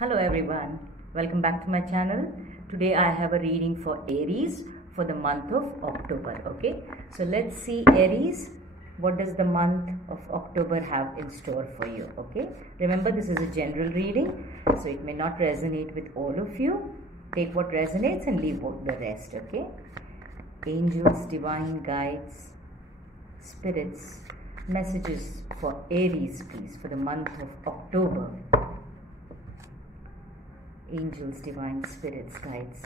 Hello everyone, welcome back to my channel. Today I have a reading for Aries for the month of October. Okay, so let's see Aries, what does the month of October have in store for you? Okay, remember this is a general reading, so it may not resonate with all of you. Take what resonates and leave the rest. Okay, angels, divine guides, spirits, messages for Aries please for the month of October. Angels, divine spirits, guides,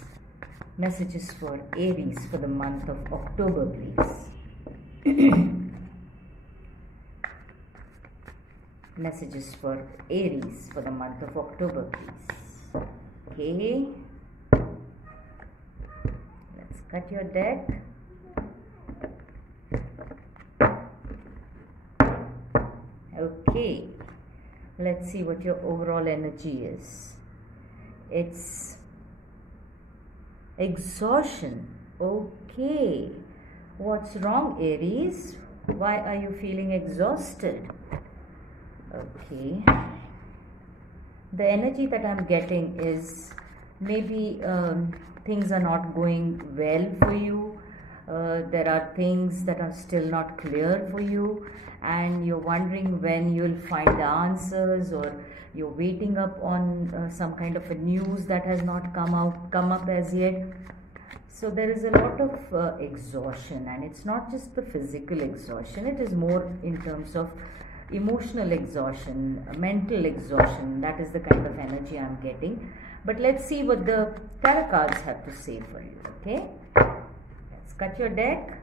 messages for Aries for the month of October please. Messages for Aries for the month of October please. Okay, let's cut your deck. Okay, let's see what your overall energy is. It's exhaustion. Okay, what's wrong, Aries? Why are you feeling exhausted? Okay, the energy that I'm getting is maybe things are not going well for you. There are things that are still not clear for you, and you're wondering when you'll find the answers, or you're waiting up on some kind of a news that has not come up as yet. So there is a lot of exhaustion, and it's not just the physical exhaustion, it is more in terms of emotional exhaustion, mental exhaustion. That is the kind of energy I'm getting. But let's see what the tarot cards have to say for you. Okay, let's cut your deck.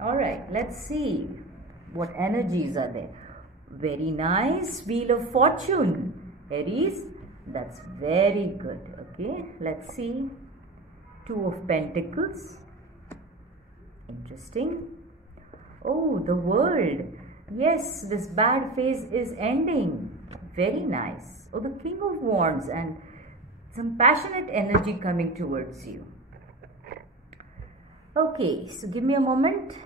Alright, let's see what energies are there. Very nice. Wheel of Fortune, Aries. That's very good. Okay, let's see. Two of Pentacles. Interesting. Oh, the World. Yes, this bad phase is ending. Very nice. Oh, the King of Wands, and some passionate energy coming towards you. Okay, so give me a moment.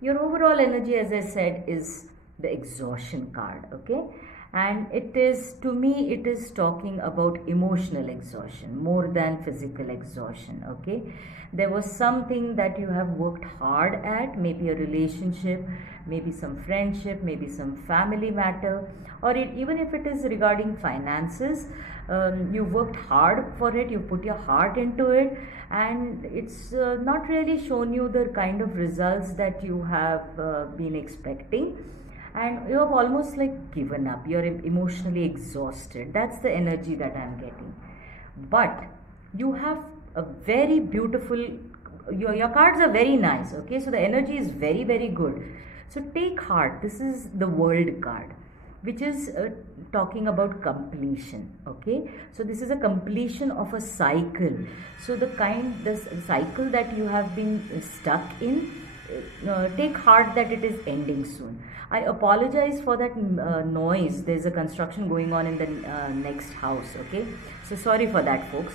Your overall energy, as I said, is the exhaustion card. Okay, and it is, to me, it is talking about emotional exhaustion more than physical exhaustion. Okay, there was something that you have worked hard at, maybe a relationship, maybe some friendship, maybe some family matter, or even if it is regarding finances. You worked hard for it, you put your heart into it, and it's not really shown you the kind of results that you have been expecting, and you have almost like given up. You're emotionally exhausted. That's the energy that I'm getting. But you have a very beautiful, your cards are very nice. Okay, so the energy is very, very good. So take heart. This is the World card, which is talking about completion. Okay, so this is a completion of a cycle. So this cycle that you have been stuck in, take heart that it is ending soon. I apologize for that noise. There's a construction going on in the next house. Okay, so sorry for that, folks.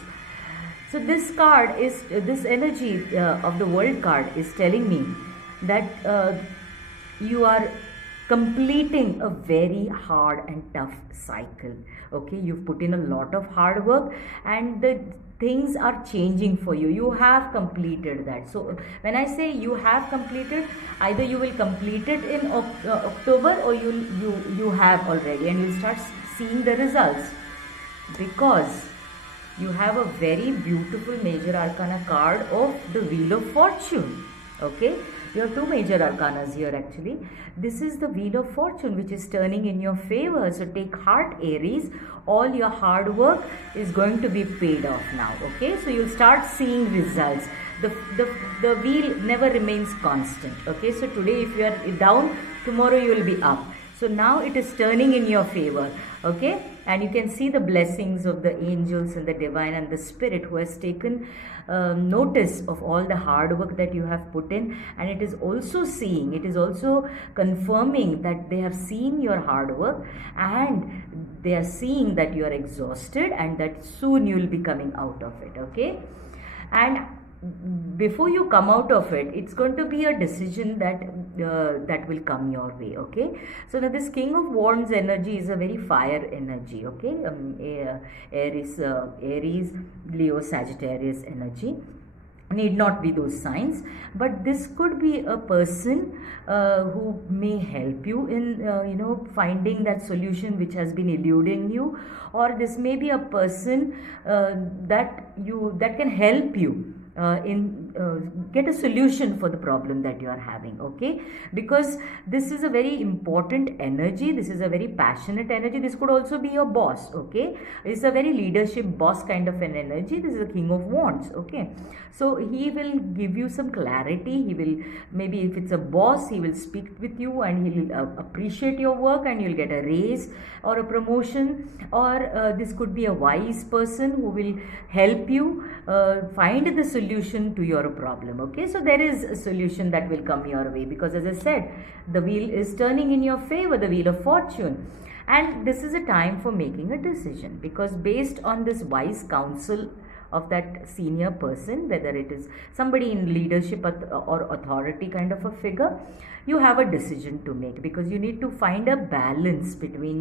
So this card is, this energy of the World card is telling me that you are completing a very hard and tough cycle. Okay, you've put in a lot of hard work, and the things are changing for you. You have completed that. So when I say you have completed, either you will complete it in October, or you have already, and you'll start seeing the results, because you have a very beautiful major arcana card of the Wheel of Fortune. Okay, you have two major arcanas here actually. This is the Wheel of Fortune, which is turning in your favor. So take heart, Aries. All your hard work is going to be paid off now. Okay, so you'll start seeing results. The wheel never remains constant. Okay, so today if you are down, tomorrow you will be up. So now it is turning in your favor. Okay, and you can see the blessings of the angels and the divine and the spirit who has taken notice of all the hard work that you have put in, and it is also confirming that they have seen your hard work, and they are seeing that you are exhausted and that soon you will be coming out of it. Okay, and before you come out of it, it's going to be a decision that will come your way. Okay, so now this King of Wands energy is a very fire energy. Okay, Aries, Leo, Sagittarius energy. Need not be those signs, but this could be a person who may help you in finding that solution which has been eluding you, or this may be a person that can help you get a solution for the problem that you are having. Okay, because this is a very important energy, this is a very passionate energy, this could also be your boss. Okay, it's a very leadership boss kind of an energy. This is a King of Wands. Okay, so he will give you some clarity. He will, maybe if it's a boss, he will speak with you and he will appreciate your work and you'll get a raise or a promotion, or this could be a wise person who will help you find the solution to your problem. Okay, so there is a solution that will come your way, because as I said, the wheel is turning in your favor, the wheel of fortune, and this is a time for making a decision, because based on this wise counsel of that senior person, whether it is somebody in leadership or authority kind of a figure, you have a decision to make, because you need to find a balance between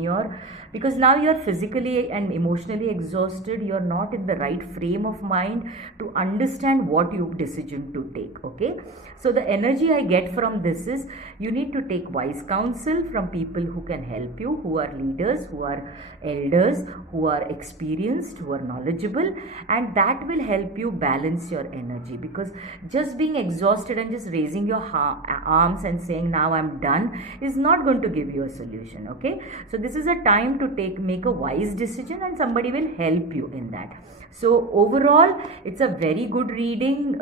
because now you are physically and emotionally exhausted, you are not in the right frame of mind to understand what decision to take. Okay, so the energy I get from this is you need to take wise counsel from people who can help you, who are leaders, who are elders, who are experienced, who are knowledgeable, and that will help you balance your energy, because just being exhausted and just raising your arms and saying now I'm done is not going to give you a solution. Okay, so this is a time to make a wise decision, and somebody will help you in that. So overall, it's a very good reading,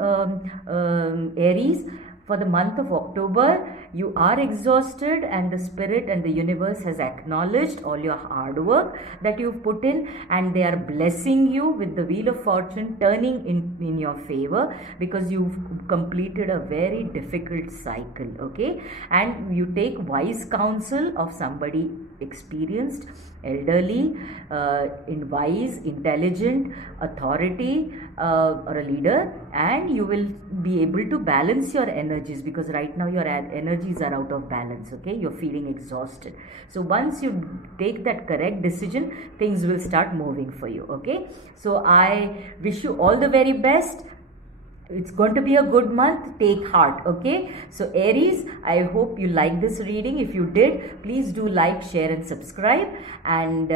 Aries. For the month of October, you are exhausted, and the spirit and the universe has acknowledged all your hard work that you've put in, and they are blessing you with the wheel of fortune turning in your favor, because you've completed a very difficult cycle. Okay, and you take wise counsel of somebody experienced, elderly, wise, intelligent, authority, or a leader, and you will be able to balance your energies, because right now your energies are out of balance. Okay, you're feeling exhausted. So once you take that correct decision, things will start moving for you. Okay, so I wish you all the very best. It's going to be a good month. Take heart. Okay, so Aries, I hope you like this reading. If you did, please do like, share and subscribe, and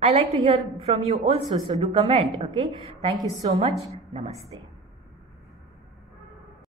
I like to hear from you also, so do comment. Okay, thank you so much. Namaste.